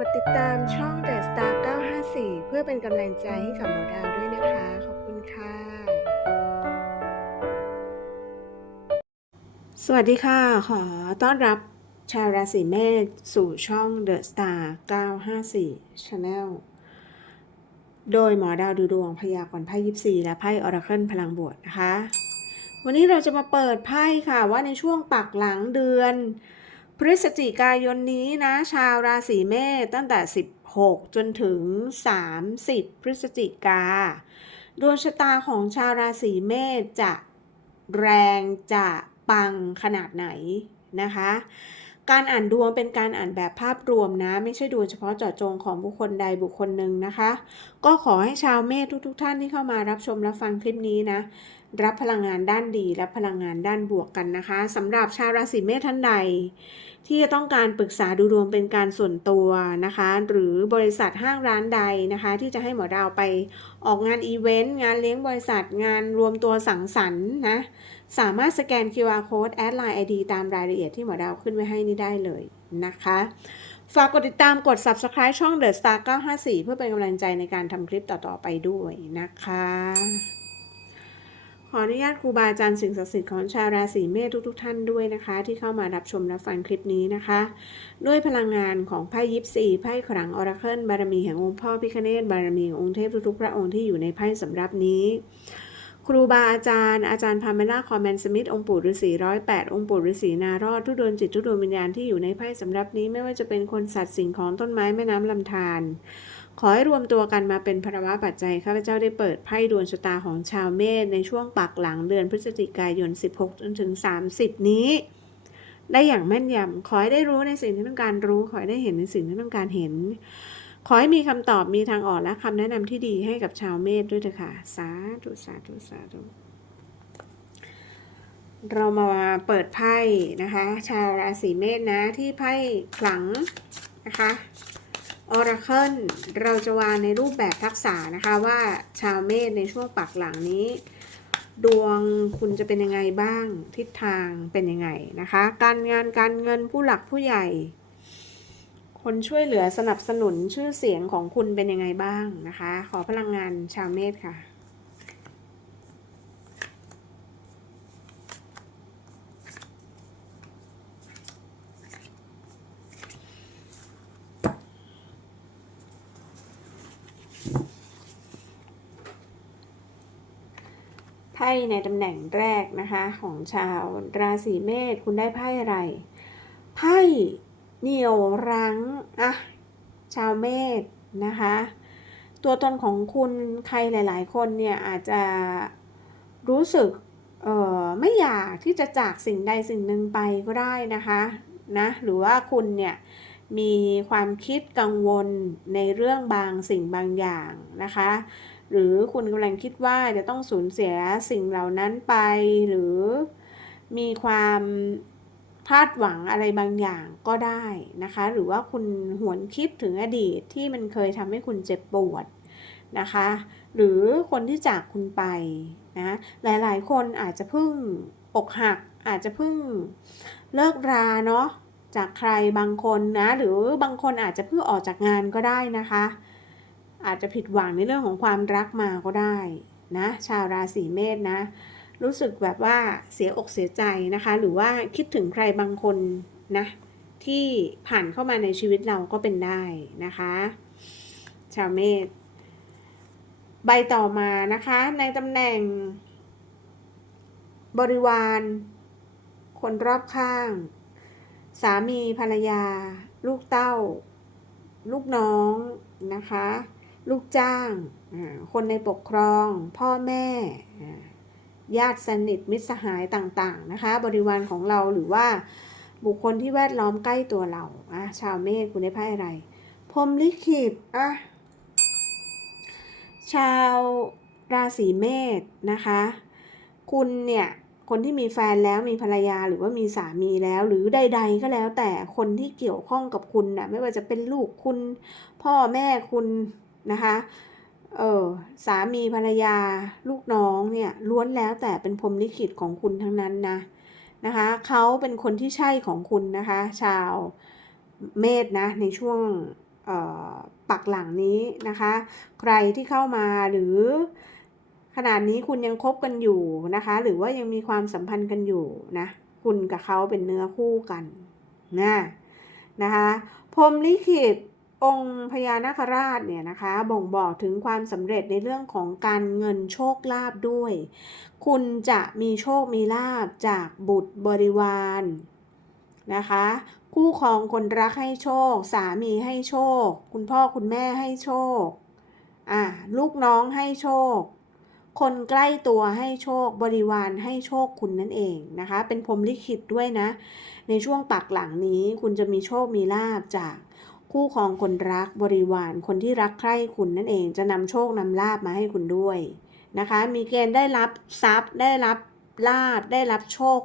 กดติดตามช่อง The Star 954 เพื่อเป็นกำลังใจให้กับหมอดาวด้วยนะคะ ขอบคุณค่ะ สวัสดีค่ะ ขอต้อนรับชาวราศีเมษสู่ช่อง The Star 954 Channel โดยหมอดาวดูดวงพยากรณ์ไพ่ยิปซีและไพ่ออราเคิลพลังบวกนะคะ วันนี้เราจะมาเปิดไพ่ค่ะว่าในช่วงปักหลังเดือน พฤศจิกายนนี้นะ ชาวราศีเมษตั้งแต่ 16 จนถึง 30 พฤศจิกาดวงชะตาของชาวราศีเมษจะแรงจะปังขนาดไหนนะคะ การอ่านดวงเป็นการอ่านแบบภาพรวมนะ ไม่ใช่ดวงเฉพาะเจาะจงของบุคคลใดบุคคลหนึ่งนะคะ ก็ขอให้ชาวเมษทุกๆทท่านที่เข้ามารับชมรับฟังคลิปนี้นะ รับพลังงานด้านดีและพลังงานด้านบวกกันนะคะสำหรับชาวราศีเมษท่านใด ที่จะต้องการปรึกษาดูดวงเป็นการส่วนตัวนะคะ หรือบริษัทห้างร้านใดนะคะ ที่จะให้หมอดาวไปออกงานอีเวนต์งานเลี้ยงบริษัทงานรวมตัวสังสรรค์นะ สามารถสแกน QR code แอดไลน์ ID ตามรายละเอียดที่หมอดาวขึ้นไว้ให้นี่ได้เลยนะคะ ฝากกดติดตามกด subscribe ช่อง The Star 954 เพื่อเป็นกำลังใจในการทำคลิปต่อ ๆ ไปด้วยนะคะ ขออนุญาตครูบาอาจารย์สิ่งศักดิ์สิทธิ์ของชาวราศีเมษทุก ๆทท่านด้วยนะคะ ที่เข้ามารับชมรับฟังคลิปนี้นะคะ ด้วยพลังงานของไพ่ยิปซีไพ่ขลังออราเคิลบารมีแห่งองค์พ่อพิคเนตบารมีขององค์เทพทุกๆพระองค์ที่อยู่ในไพ่สำรับนี้ ครูบาอาจารย์อาจารย์พาเมล่าคอมแมนสมิธองค์ปู่ฤาษีร้อยแปดองค์ปู่ฤาษีนารอดทุกดวงจิตทุกดวงวิญญาณที่อยู่ในไพ่สำรับนี้ไม่ว่าจะเป็นคนสัตว์สิ่งของต้นไม้แม่น้ำลำธารขอให้รวมตัวกันมาเป็นพรวะปัจจัยข้าพเจ้าได้เปิดไพ่ดวงชะตาของชาวเมษในช่วงปักหลังเดือนพฤศจิกายน 16จนถึง 30 นี้ ได้อย่างแม่นยำขอให้ได้รู้ในสิ่งที่ต้องการรู้ ขอให้ได้เห็นในสิ่งที่ต้องการเห็น ขอให้มีคำตอบมีทางออกและคำแนะนำที่ดีให้กับชาวเมษด้วยเถอะค่ะ สาธุสาธุสาธุเรามาเปิดไพ่นะคะ ชาวราศีเมษนะที่ไพ่ขลังนะคะออราเคิลเราจะวางในรูปแบบทักษะนะคะว่าชาวเมษในช่วงปักหลังนี้ ดวงคุณจะเป็นยังไงบ้างทิศทางเป็นยังไงนะคะ การงานการเงินผู้หลักผู้ใหญ่ คนช่วยเหลือสนับสนุนชื่อเสียงของคุณเป็นยังไงบ้างนะคะ ขอพลังงานชาวเมษค่ะไพ่ในตำแหน่งแรกนะคะ ของชาวราศีเมษคุณได้ไพ่อะไร ไพ่ เหนี่ยวรั้งอะชาวเมษนะคะ ตัวตนของคุณใครหลาย ๆ คนเนี่ยอาจจะรู้สึกเออไม่อยากที่จะจากสิ่งใดสิ่งหนึ่งไปก็ได้นะคะนะหรือว่าคุณเนี่ยมีความคิดกังวลในเรื่องบางสิ่งบางอย่างนะคะ หรือคุณกำลังคิดว่าจะต้องสูญเสียสิ่งเหล่านั้นไป หรือมีความ คาดหวังอะไรบางอย่างก็ได้นะคะ หรือว่าคุณหวนคิดถึงอดีตที่มันเคยทำให้คุณเจ็บปวดนะคะ หรือคนที่จากคุณไปนะหลายๆ คนอาจจะเพิ่งอกหัก อาจจะเพิ่งเลิกราเนาะจากใครบางคนนะ หรือบางคนอาจจะเพิ่งออกจากงานก็ได้นะคะ อาจจะผิดหวังในเรื่องของความรักมาก็ได้นะ ชาวราศีเมษนะ รู้สึกแบบว่าเสียอกเสียใจนะคะ หรือว่าคิดถึงใครบางคนนะที่ผ่านเข้ามาในชีวิตเราก็เป็นได้นะคะ ชาวเมษใบต่อมานะคะ ในตำแหน่ง บริวาร คนรอบข้าง สามีภรรยา ลูกเต้า ลูกน้องนะคะ ลูกจ้าง คนในปกครอง พ่อแม่ ญาติสนิทมิตรสหายต่างๆนะคะ บริวารของเราหรือว่าบุคคลที่แวดล้อมใกล้ตัวเราอะชาวเมษคุณได้ไพ่อะไรพรมลิขิตอะชาวราศีเมษนะคะ คุณเนี่ยคนที่มีแฟนแล้วมีภรรยาหรือว่ามีสามีแล้ว หรือใด ๆ ก็แล้วแต่คนที่เกี่ยวข้องกับคุณนะไม่ว่าจะเป็นลูกคุณพ่อแม่คุณนะคะ เออสามีภรรยาลูกน้องเนี่ยล้วนแล้วแต่เป็นพรมลิขิตของคุณทั้งนั้นนะนะคะเขาเป็นคนที่ใช่ของคุณนะคะ ชาวเมษนะในช่วงปักหลังนี้นะคะ ใครที่เข้ามาหรือขนาดนี้คุณยังคบกันอยู่นะคะ หรือว่ายังมีความสัมพันธ์กันอยู่นะคุณกับเขาเป็นเนื้อคู่กันนะนะคะพรมลิขิต องค์พญานาคราชเนี่ยนะคะ บ่งบอกถึงความสำเร็จในเรื่องของการเงินโชคลาภด้วย คุณจะมีโชคมีลาภจากบุตรบริวารนะคะ คู่ครองคนรักให้โชค สามีให้โชค คุณพ่อคุณแม่ให้โชคอ่าลูกน้องให้โชค คนใกล้ตัวให้โชคบริวารให้โชคคุณนั่นเองนะคะ เป็นพรหมลิขิตด้วยนะ ในช่วงปักหลังนี้คุณจะมีโชคมีลาบจาก คู่ครองคนรักบริวารคนที่รักใคร่คุณนั่นเองจะนำโชคนำลาบมาให้คุณด้วยนะคะ มีเกณฑ์ได้รับทรัพย์ ได้รับลาบได้รับโชค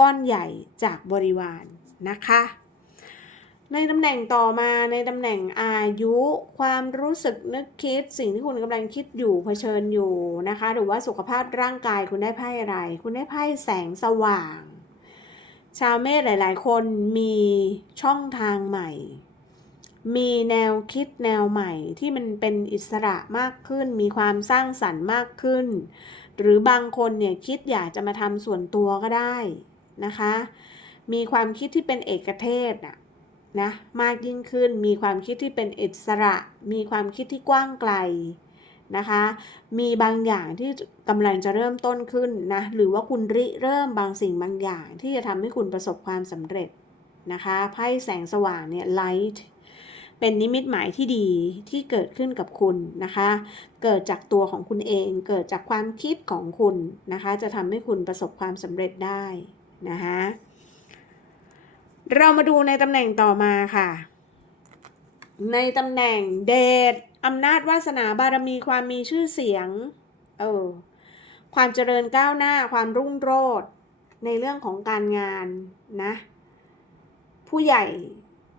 ก้อนใหญ่จากบริวารนะคะ ในตำแหน่งต่อมาในตำแหน่งอายุ ความรู้สึกนึกคิด สิ่งที่คุณกำลังคิดอยู่เผชิญอยู่นะคะ หรือว่าสุขภาพร่างกายคุณได้ไพ่อะไร คุณได้ไพ่แสงสว่าง ชาวเมษหลาย ๆ คนมีช่องทางใหม่ มีแนวคิดแนวใหม่ที่มันเป็นอิสระมากขึ้น มีความสร้างสรรค์มากขึ้น หรือบางคนเนี่ยคิดอยากจะมาทำส่วนตัวก็ได้นะคะ มีความคิดที่เป็นเอกเทศนะนะมากยิ่งขึ้น มีความคิดที่เป็นอิสระ มีความคิดที่กว้างไกลนะคะ มีบางอย่างที่กำลังจะเริ่มต้นขึ้นนะ หรือว่าคุณริเริ่มบางสิ่งบางอย่างที่จะทำให้คุณประสบความสำเร็จนะคะ ไพ่แสงสว่างเนี่ย light เป็นนิมิตหมายที่ดีที่เกิดขึ้นกับคุณนะคะ เกิดจากตัวของคุณเอง เกิดจากความคิดของคุณนะคะ จะทำให้คุณประสบความสำเร็จได้นะคะเรามาดูในตำแหน่งต่อมาค่ะ ในตำแหน่งเดชอำนาจวาสนาบารมีความมีชื่อเสียง เออ ความเจริญก้าวหน้าความรุ่งโรจน์ในเรื่องของการงานนะ ผู้ใหญ่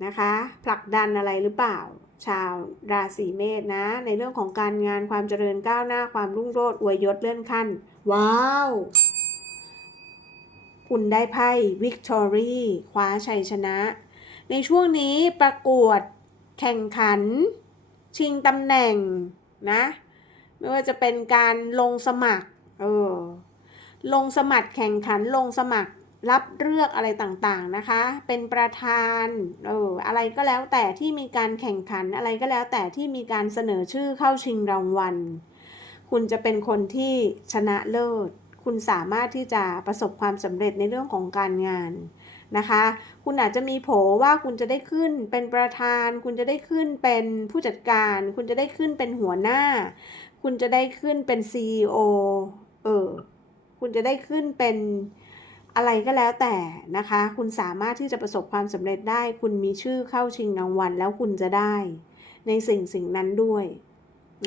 นะคะ ผลักดันอะไรหรือเปล่า ชาวราศีเมษนะ ในเรื่องของการงานความเจริญก้าวหน้าความรุ่งโรจน์อวยยศเลื่อนขั้น ว้าว คุณได้ไพ่วิกตอรี่คว้าชัยชนะ ในช่วงนี้ประกวดแข่งขัน ชิงตำแหน่งนะ ไม่ว่าจะเป็นการลงสมัคร เออลงสมัครแข่งขันลงสมัคร รับเลือกอะไรต่างๆนะคะ เป็นประธานเอออะไรก็แล้วแต่ที่มีการแข่งขันอะไรก็แล้วแต่ที่มีการเสนอชื่อเข้าชิงรางวัล คุณจะเป็นคนที่ชนะเลิศ คุณสามารถที่จะประสบความสำเร็จในเรื่องของการงานนะคะ คุณอาจจะมีโผว่าคุณจะได้ขึ้นเป็นประธาน คุณจะได้ขึ้นเป็นผู้จัดการ คุณจะได้ขึ้นเป็นหัวหน้า คุณจะได้ขึ้นเป็น CEO เออ คุณจะได้ขึ้นเป็น อะไรก็แล้วแต่นะคะ คุณสามารถที่จะประสบความสำเร็จได้ คุณมีชื่อเข้าชิงรางวัลแล้วคุณจะได้ ในสิ่งสิ่งนั้นด้วย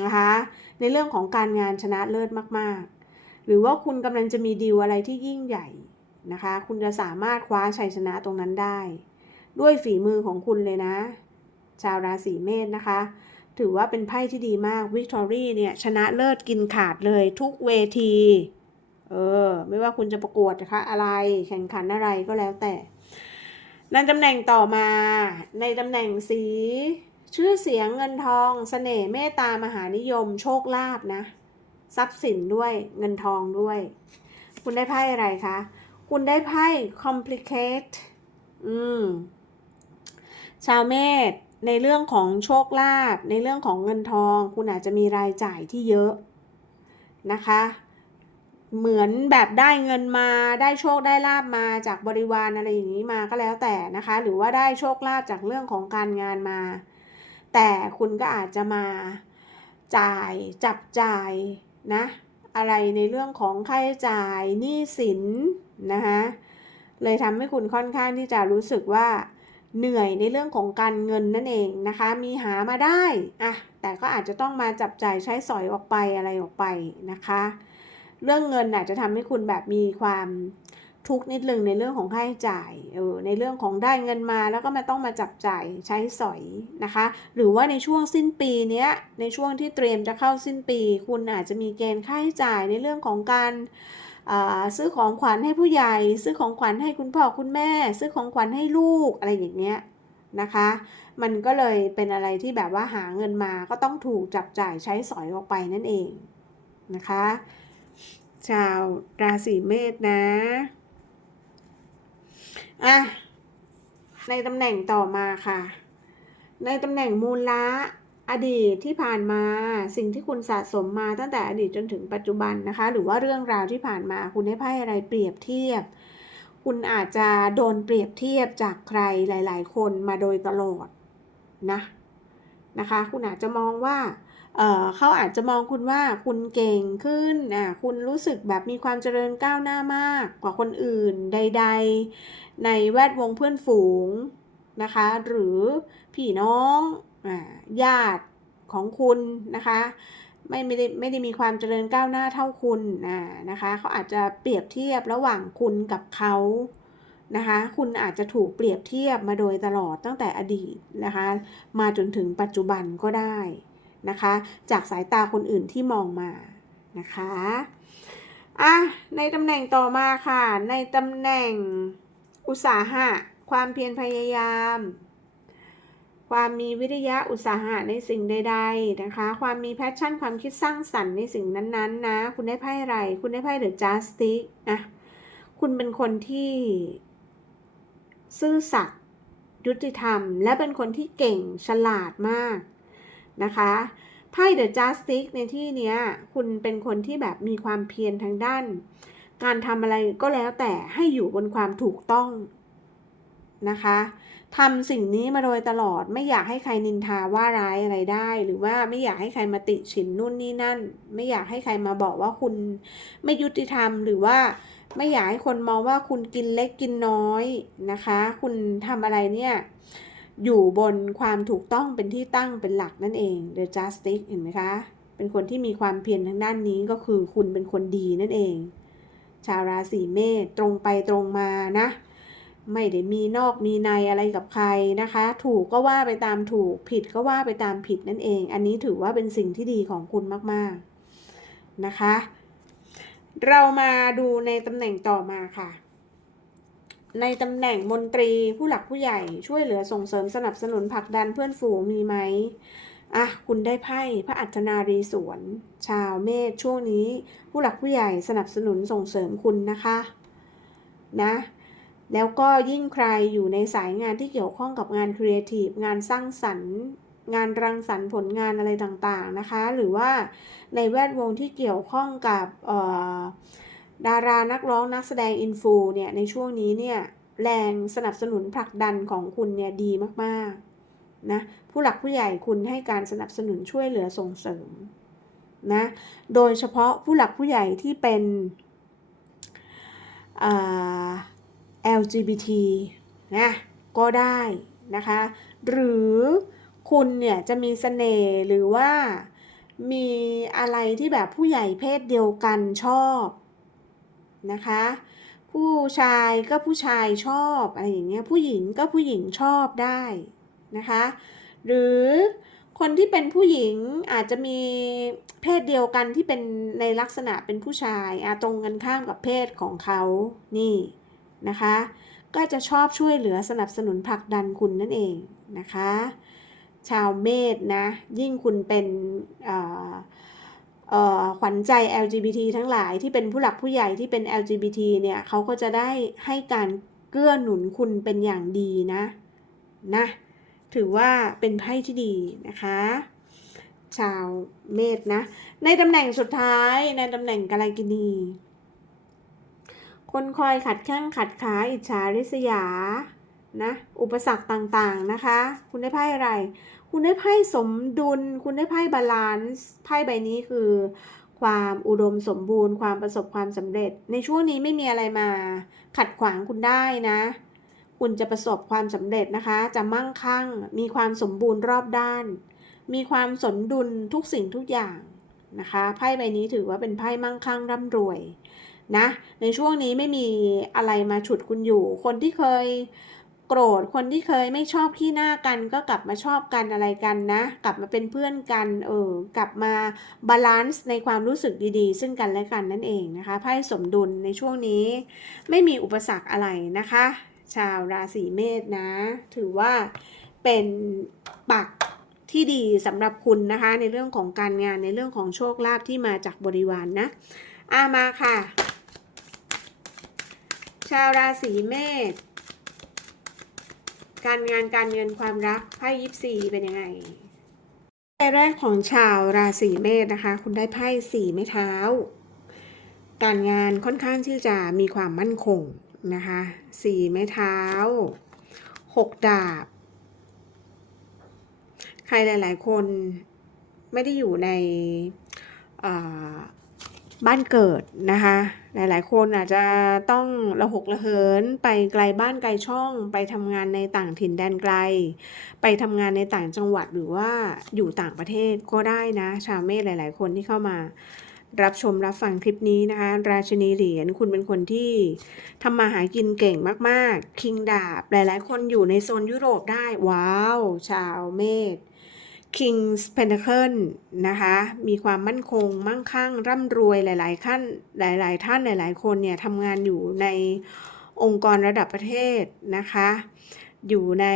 นะคะ ในเรื่องของการงานชนะเลิศมากๆ หรือว่าคุณกำลังจะมีดีลอะไรที่ยิ่งใหญ่นะคะ คุณจะสามารถคว้าชัยชนะตรงนั้นได้ ด้วยฝีมือของคุณเลยนะ ชาวราศีเมษนะคะ ถือว่าเป็นไพ่ที่ดีมากวิกตอรี่เนี่ยชนะเลิศกินขาดเลยทุกเวที เออ ไม่ว่าคุณจะประกวดนะคะ อะไรแข่งขันอะไรก็แล้วแต่ในตำแหน่งต่อมา ในตำแหน่งสี ชื่อเสียงเงินทองสเสน่ห์เมตตามหานิยม โชคลาภนะ ทรัพย์สินด้วยเงินทองด้วย คุณได้ไพ่อะไรคะ คุณได้ไพ่ complicate อืม ชาวเมษในเรื่องของโชคลาภในเรื่องของเงินทอง คุณอาจจะมีรายจ่ายที่เยอะนะคะ เหมือนแบบได้เงินมาได้โชคได้ลาบมาจากบริวารอะไรอย่างนี้มาก็แล้วแต่นะคะ หรือว่าได้โชคลาภจากเรื่องของการงานมา แต่คุณก็อาจจะมาจ่ายจับจ่ายนะ อะไรในเรื่องของค่าใช้จ่ายหนี้สินนะคะเลยทำให้คุณค่อนข้างที่จะรู้สึกว่าเหนื่อยในเรื่องของการเงินนั่นเองนะคะ มีหามาได้อะแต่ก็อาจจะต้องมาจับจ่ายใช้สอยออกไปอะไรออกไปนะคะ เรื่องเงินอาจจะทำให้คุณแบบมีความทุกข์นิดนึงในเรื่องของค่าใช้จ่ายเออในเรื่องของได้เงินมาแล้วก็มาต้องมาจับจ่ายใช้สอยนะคะ หรือว่าในช่วงสิ้นปีเนี้ยในช่วงที่เตรียมจะเข้าสิ้นปี คุณอาจจะมีเกณฑ์ค่าใช้จ่ายในเรื่องของการซื้อของขวัญให้ผู้ใหญ่ ซื้อของขวัญให้คุณพ่อคุณแม่ ซื้อของขวัญให้ลูกอะไรอย่างเงี้ยนะคะ มันก็เลยเป็นอะไรที่แบบว่าหาเงินมาก็ต้องถูกจับจ่ายใช้สอยออกไปนั่นเองนะคะ ชาวราศีเมษนะอะในตำแหน่งต่อมาค่ะ ในตำแหน่งมูลละอดีตที่ผ่านมาสิ่งที่คุณสะสมมาตั้งแต่อดีตจนถึงปัจจุบันนะคะ หรือว่าเรื่องราวที่ผ่านมาคุณได้ไพ่อะไรเปรียบเทียบ คุณอาจจะโดนเปรียบเทียบจากใครหลาย ๆ คนมาโดยตลอดนะนะคะ คุณอาจจะมองว่า เขาอาจจะมองคุณว่าคุณเก่งขึ้นอะคุณรู้สึกแบบมีความเจริญก้าวหน้ามากกว่าคนอื่นใด ๆ ในแวดวงเพื่อนฝูงนะคะ หรือพี่น้องอ่าญาติของคุณนะคะไม่ไม่ได้ไม่ได้มีความเจริญก้าวหน้าเท่าคุณอ่านะคะเขาอาจจะเปรียบเทียบระหว่างคุณกับเขานะคะ คุณอาจจะถูกเปรียบเทียบมาโดยตลอดตั้งแต่อดีตนะคะ มาจนถึงปัจจุบันก็ได้ นะคะ จากสายตาคนอื่นที่มองมานะคะอะในตำแหน่งต่อมาค่ะ ในตำแหน่งอุตสาหะ ความเพียรพยายาม ความมีวิทยาอุตสาหะในสิ่งใด ๆ นะคะ ความมีแพชชั่นความคิดสร้างสรรค์ในสิ่งนั้นๆ นะ คุณได้ไพ่อะไร คุณได้ไพ่เดอะจัสติกนะคุณเป็นคนที่ ซื่อสัตย์ยุติธรรม และเป็นคนที่เก่งฉลาดมาก นะคะไพ่เดอะจัสติกในที่เนี้ย คุณเป็นคนที่แบบมีความเพียรทางด้าน การทำอะไรก็แล้วแต่ให้อยู่บนความถูกต้องนะคะทำสิ่งนี้มาโดยตลอดไม่อยากให้ใครนินทาว่าร้ายอะไรได้ หรือว่าไม่อยากให้ใครมาติฉินนู่นนี่นั่น ไม่อยากให้ใครมาบอกว่าคุณไม่ยุติธรรม หรือว่าไม่อยากให้คนมองว่าคุณกินเล็กกินน้อยนะคะ คุณทำอะไรเนี่ย อยู่บนความถูกต้องเป็นที่ตั้งเป็นหลักนั่นเอง The Justice เห็นไหมคะ เป็นคนที่มีความเพียรทางด้านนี้ก็คือคุณเป็นคนดีนั่นเอง ชาวราศีเมษตรงไปตรงมานะ ไม่ได้มีนอกมีในอะไรกับใครนะคะ ถูกก็ว่าไปตามถูกผิดก็ว่าไปตามผิดนั่นเอง อันนี้ถือว่าเป็นสิ่งที่ดีของคุณมากๆนะคะ เรามาดูในตำแหน่งต่อมาค่ะ ในตำแหน่งมนตรีผู้หลักผู้ใหญ่ช่วยเหลือส่งเสริมสนับสนุนผลักดันเพื่อนฝูงมีไหมอะคุณได้ไพ่พระอัจนารีสวน ชาวเมษช่วงนี้ ผู้หลักผู้ใหญ่สนับสนุนส่งเสริมคุณนะคะนะ แล้วก็ยิ่งใครอยู่ในสายงานที่เกี่ยวข้องกับงานครีเอทีฟงานสร้างสรรค์งานรังสรรค์ผลงานอะไรต่างๆนะคะ หรือว่าในแวดวงที่เกี่ยวข้องกับ ดารานักร้องนักแสดงอินฟูเนี่ยในช่วงนี้เนี่ยแรงสนับสนุนผลักดันของคุณเนี่ยดีมากๆนะผู้หลักผู้ใหญ่คุณให้การสนับสนุนช่วยเหลือส่งเสริมนะโดยเฉพาะผู้หลักผู้ใหญ่ที่เป็น LGBT นะก็ได้นะคะหรือคุณเนี่ยจะมีเสน่ห์หรือว่ามีอะไรที่แบบผู้ใหญ่เพศเดียวกันชอบ นะคะ ผู้ชายก็ผู้ชายชอบอะไรอย่างเงี้ยผู้หญิงก็ผู้หญิงชอบได้นะคะ หรือคนที่เป็นผู้หญิงอาจจะมีเพศเดียวกันที่เป็นในลักษณะเป็นผู้ชายอาตรงกันข้ามกับเพศของเขานี่นะคะ ก็จะชอบช่วยเหลือสนับสนุนผลักดันคุณนั่นเองนะคะ ชาวเมษนะ ยิ่งคุณเป็น ขวัญใจ LGBT ทั้งหลายที่เป็นผู้หลักผู้ใหญ่ที่เป็น LGBT เนี่ยเขาก็จะได้ให้การเกื้อหนุนคุณเป็นอย่างดีนะนะถือว่าเป็นไพ่ที่ดีนะคะ ชาวเมษนะ ในตำแหน่งสุดท้ายในตำแหน่งกาลกินี คนคอยขัดแข้งขัดขาอิจฉาริษยา นะอุปสรรคต่างๆนะคะ คุณได้ไพ่อะไร คุณได้ไพ่สมดุล คุณได้ไพ่บาลานซ์ไพ่ใบนี้คือ ความอุดมสมบูรณ์ ความประสบความสำเร็จ ในช่วงนี้ไม่มีอะไรมา ขัดขวางคุณได้นะ คุณจะประสบความสำเร็จนะคะ จะมั่งคั่ง มีความสมบูรณ์รอบด้าน มีความสมดุลทุกสิ่งทุกอย่างนะคะไพ่ใบนี้ถือว่าเป็นไพ่มั่งคั่งร่ำรวยนะในช่วงนี้ไม่มีอะไรมาฉุดคุณอยู่ คนที่เคย โกรธคนที่เคยไม่ชอบขี้หน้ากันก็กลับมาชอบกันอะไรกันนะ กลับมาเป็นเพื่อนกันเออกลับมาบาลานซ์ในความรู้สึกดีๆ ซึ่งกันและกันนั่นเองนะคะไพ่สมดุลในช่วงนี้ ไม่มีอุปสรรคอะไรนะคะ ชาวราศีเมษนะ ถือว่าเป็นปักที่ดีสำหรับคุณนะคะ ในเรื่องของการงานในเรื่องของโชคลาภที่มาจากบริวารนนะอามาค่ะ ชาวราศีเมษ การงานการเงินความรักไพ่ยิปซีเป็นยังไงไพ่แรกของชาวราศีเมษนะคะ คุณได้ไพ่สี่ไม้เท้า การงานค่อนข้างที่จะมีความมั่นคงนะคะสี่ไม้เท้าหกดาบ ใครหลาย ๆ คนไม่ได้อยู่ในอ บ้านเกิดนะคะ หลายๆ คนอาจจะต้องระหกระเหินไปไกลบ้านไกลช่อง ไปทำงานในต่างถิ่นแดนไกล ไปทำงานในต่างจังหวัดหรือว่าอยู่ต่างประเทศก็ได้นะ ชาวเมษหลาย ๆ คนที่เข้ามารับชมรับฟังคลิปนี้นะคะ ราชนีเหรียญคุณเป็นคนที่ทำมาหากินเก่งมาก ๆ คิงดาบ หลาย ๆ คนอยู่ในโซนยุโรปได้ ว้าว ชาวเมษ King's Pentacle นะคะมีความมั่นคง มั่งคั่ง ร่ำรวยหลาย ๆ ขั้นหลาย ๆ ท่านหลาย ๆ คนเนี่ยทำงานอยู่ในองค์กรระดับประเทศนะคะ อยู่ใน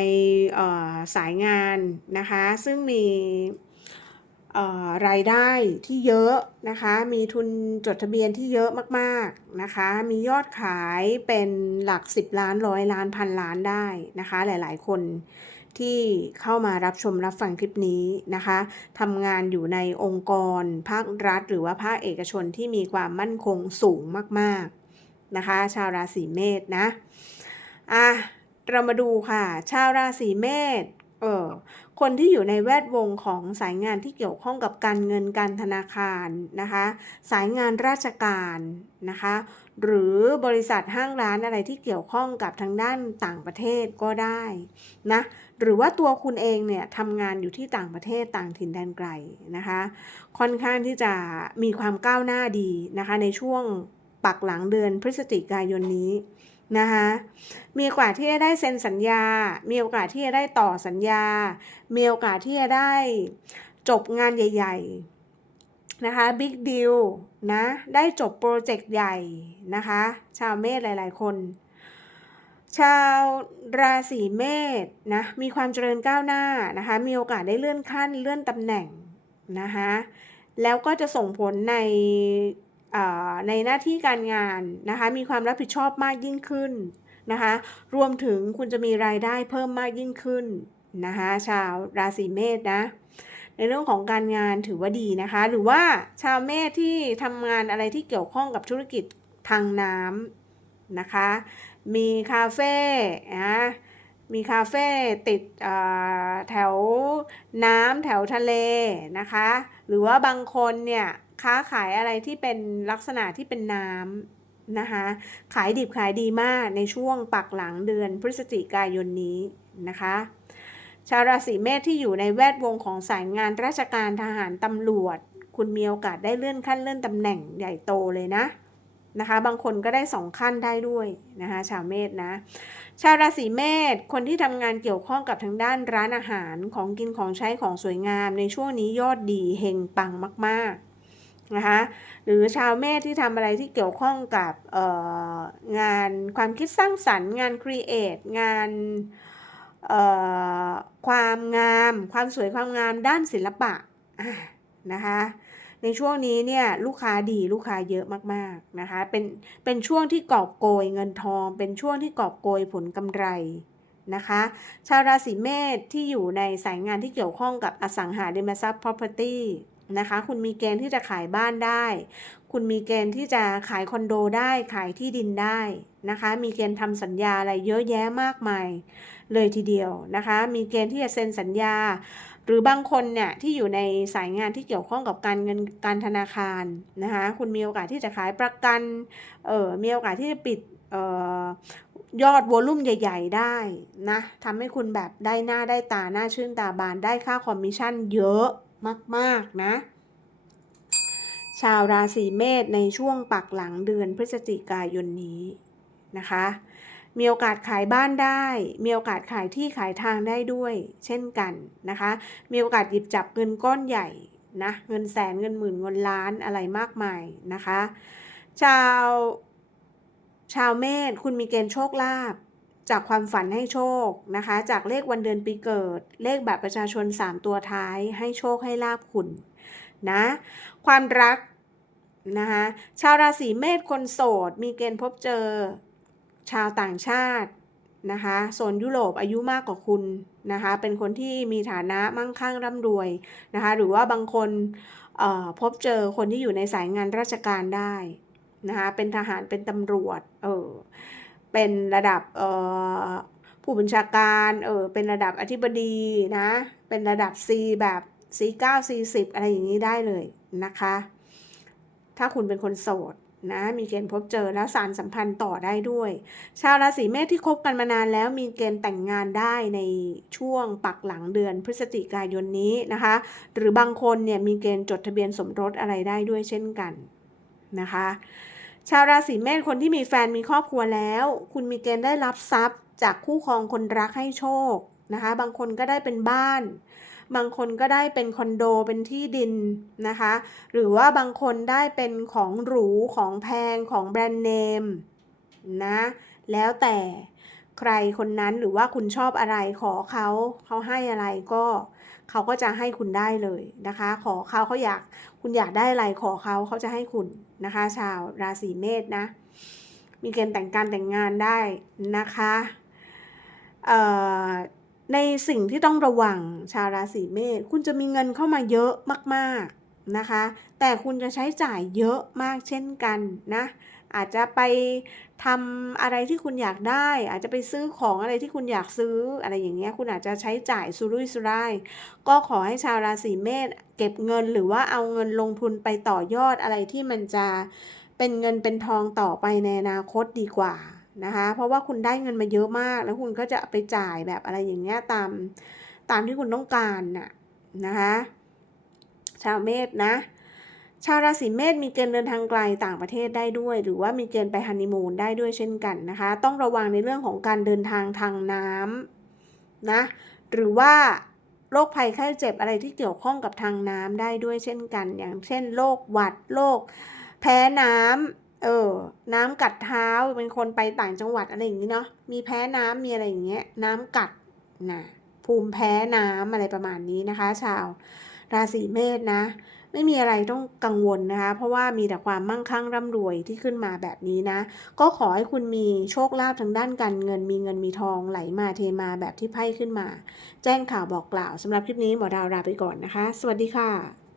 สายงานนะคะ ซึ่งมีรายได้ที่เยอะนะคะ มีทุนจดทะเบียนที่เยอะมากๆนะคะ มียอดขายเป็นหลัก 10 ล้านร้อยล้านพันล้านได้นะคะ หลาย ๆ คน ที่เข้ามารับชมรับฟังคลิปนี้นะคะทำงานอยู่ในองค์กร ภาครัฐ หรือว่าภาคเอกชนที่มีความมั่นคงสูงมากๆนะคะ ชาวราศีเมษนะอะเรามาดูค่ะ ชาวราศีเมษเออคนที่อยู่ในแวดวงของสายงานที่เกี่ยวข้องกับการเงินการธนาคารนะคะ สายงานราชการนะคะ หรือบริษัทห้างร้านอะไรที่เกี่ยวข้องกับทางด้านต่างประเทศก็ได้นะ หรือว่าตัวคุณเองเนี่ยทำงานอยู่ที่ต่างประเทศต่างถิ่นแดนไกลนะคะ ค่อนข้างที่จะมีความก้าวหน้าดีนะคะ ในช่วงปักหลังเดือนพฤศจิกายนนี้นะคะมีโอกาสที่จะได้เซ็นสัญญา มีโอกาสที่จะได้ต่อสัญญา มีโอกาสที่จะได้จบงานใหญ่ ๆ นะคะบิ๊กดีลนะ ได้จบโปรเจกต์ใหญ่นะคะ ชาวเมษหลาย ๆ คน ชาวราศีเมษนะมีความเจริญก้าวหน้านะคะมีโอกาสได้เลื่อนขั้นเลื่อนตำแหน่งนะคะแล้วก็จะส่งผลในในหน้าที่การงานนะคะมีความรับผิดชอบมากยิ่งขึ้นนะคะรวมถึงคุณจะมีรายได้เพิ่มมากยิ่งขึ้นนะคะชาวราศีเมษนะในเรื่องของการงานถือว่าดีนะคะ หรือว่าชาวเมษที่ทำงานอะไรที่เกี่ยวข้องกับธุรกิจทางน้ำนะคะ มีคาเฟ่นะมีคาเฟ่ติดแถวน้ำแถวทะเลนะคะ หรือว่าบางคนเนี่ยค้าขายอะไรที่เป็นลักษณะที่เป็นน้ำนะคะ ขายดิบขายดีมากในช่วงปักหลังเดือนพฤศจิกายนนี้นะคะ ชาวราศีเมษที่อยู่ในแวดวงของสายงานราชการทหารตำรวจ คุณมีโอกาสได้เลื่อนขั้นเลื่อนตำแหน่งใหญ่โตเลยนะ นะคะ บางคนก็ได้สองขั้นได้ด้วยนะคะชาวเมษนะ ชาวราศีเมษคนที่ทำงานเกี่ยวข้องกับทางด้านร้านอาหารของกินของใช้ของสวยงาม ในช่วงนี้ยอดดีเฮงปังมาก ๆนะคะหรือชาวเมษที่ทำอะไรที่เกี่ยวข้องกับงานความคิดสร้างสรรค์ งานครีเอทงานความงาม ความสวยความงามด้านศิลปะนะคะ ในช่วงนี้เนี่ยลูกค้าดีลูกค้าเยอะมากๆนะคะ เป็นเป็นช่วงที่กอบโกยเงินทอง เป็นช่วงที่กอบโกยผลกำไรนะคะ ชาวราศีเมษที่อยู่ในสายงานที่เกี่ยวข้องกับอสังหาริมทรัพย์ property นะคะ คุณมีเกณฑ์ที่จะขายบ้านได้ คุณมีเกณฑ์ที่จะขายคอนโดได้ ขายที่ดินได้นะคะ มีเกณฑ์ทำสัญญาอะไรเยอะแยะมากมาย เลยทีเดียวนะคะ มีเกณฑ์ที่จะเซ็นสัญญา หรือบางคนเนี่ยที่อยู่ในสายงานที่เกี่ยวข้องกับการเงินการธนาคารนะคะคุณมีโอกาสที่จะขายประกันเออมีโอกาสที่จะปิดเอ่ยอดวอลุ่มใหญ่ ๆ ได้นะทำให้คุณแบบได้หน้าได้ตาหน้าชื่นตาบานได้ค่าคอมมิชชั่นเยอะมาก ๆ นะ ชาวราศีเมษในช่วงปักหลังเดือนพฤศจิกายนนี้นะคะ มีโอกาสขายบ้านได้ มีโอกาสขายที่ขายทางได้ด้วย เช่นกันนะคะ มีโอกาสหยิบจับเงินก้อนใหญ่นะเงินแสนเงินหมื่นเงินล้านอะไรมากมายนะคะ ชาวชาวเมษคุณมีเกณฑ์โชคลาภจากความฝันให้โชคนะคะ จากเลขวันเดือนปีเกิด เลขบัตรประชาชน 3 ตัวท้ายให้โชคให้ลาบคุณนะความรักนะคะชาวราศีเมษคนโสด มีเกณฑ์พบเจอ ชาวต่างชาตินะคะโซนยุโรปอายุมากกว่าคุณนะคะเป็นคนที่มีฐานะมั่งคั่งร่ำรวยนะคะหรือว่าบางคนพบเจอคนที่อยู่ในสายงานราชการได้นะคะเป็นทหารเป็นตำรวจเออเป็นระดับเออผู้บัญชาการเออเป็นระดับอธิบดีนะเป็นระดับ C แบบ C9 C10 อะไรอย่างนี้ได้เลยนะคะ ถ้าคุณเป็นคนโสด นะมีเกณฑ์พบเจอแล้วสารสัมพันธ์ต่อได้ด้วย ชาวราศีเมษที่คบกันมานานแล้วมีเกณฑ์แต่งงานได้ในช่วงปักหลังเดือนพฤศจิกายนนี้นะคะ หรือบางคนเนี่ยมีเกณฑ์จดทะเบียนสมรสอะไรได้ด้วยเช่นกันนะคะ ชาวราศีเมษคนที่มีแฟนมีครอบครัวแล้ว คุณมีเกณฑ์ได้รับทรัพย์ จากคู่ครองคนรักให้โชคนะคะ บางคนก็ได้เป็นบ้าน บางคนก็ได้เป็นคอนโดเป็นที่ดินนะคะ หรือว่าบางคนได้เป็นของหรูของแพงของแบรนด์เนมนะแล้วแต่ใครคนนั้นหรือว่าคุณชอบอะไรขอเขาเขาให้อะไรก็เขาก็จะให้คุณได้เลยนะคะ ขอเขาเขาอยากคุณอยากได้อะไรขอเขาเขาจะให้คุณนะคะ ชาวราศีเมษนะ มีเกณฑ์แต่งการแต่งงานได้นะคะเอ่อ ในสิ่งที่ต้องระวังชาวราศีเมษคุณจะมีเงินเข้ามาเยอะมากๆนะคะ แต่คุณจะใช้จ่ายเยอะมากเช่นกันนะอาจจะไปทำอะไรที่คุณอยากได้ อาจจะไปซื้อของอะไรที่คุณอยากซื้ออะไรอย่างเงี้ยคุณอาจจะใช้จ่ายสุรุ่ยสุร่ายก็ขอให้ชาวราศีเมษเก็บเงินหรือว่าเอาเงินลงทุนไปต่อยอดอะไรที่มันจะเป็นเงินเป็นทองต่อไปในอนาคตดีกว่า นะคะ เพราะว่าคุณได้เงินมาเยอะมาก แล้วคุณก็จะไปจ่ายแบบอะไรอย่างเงี้ยตามตามที่คุณต้องการน่ะนะคะชาวเมษนะชาวราศีเมษมีเกณฑ์เดินทางไกลต่างประเทศได้ด้วย หรือว่ามีเกณฑ์ไปฮันนีมูนได้ด้วยเช่นกันนะคะ ต้องระวังในเรื่องของการเดินทางทางน้ำนะหรือว่าโรคภัยไข้เจ็บอะไรที่เกี่ยวข้องกับทางน้ำได้ด้วยเช่นกัน อย่างเช่นโรคหวัดโรคแพ้น้ำ เออ น้ำกัดเท้าเป็นคนไปต่างจังหวัดอะไรอย่างนี้เนาะ มีแพ้น้ำมีอะไรอย่างเงี้ย น้ำกัดนะภูมิแพ้น้ำอะไรประมาณนี้นะคะ ชาวราศีเมษนะ ไม่มีอะไรต้องกังวลนะคะ เพราะว่ามีแต่ความมั่งคั่งร่ำรวยที่ขึ้นมาแบบนี้นะ ก็ขอให้คุณมีโชคลาภทางด้านการเงินมีเงินมีทองไหลมาเทมาแบบที่ไพ่ขึ้นมา แจ้งข่าวบอกกล่าวสำหรับคลิปนี้หมอดาวลาไปก่อนนะคะ สวัสดีค่ะ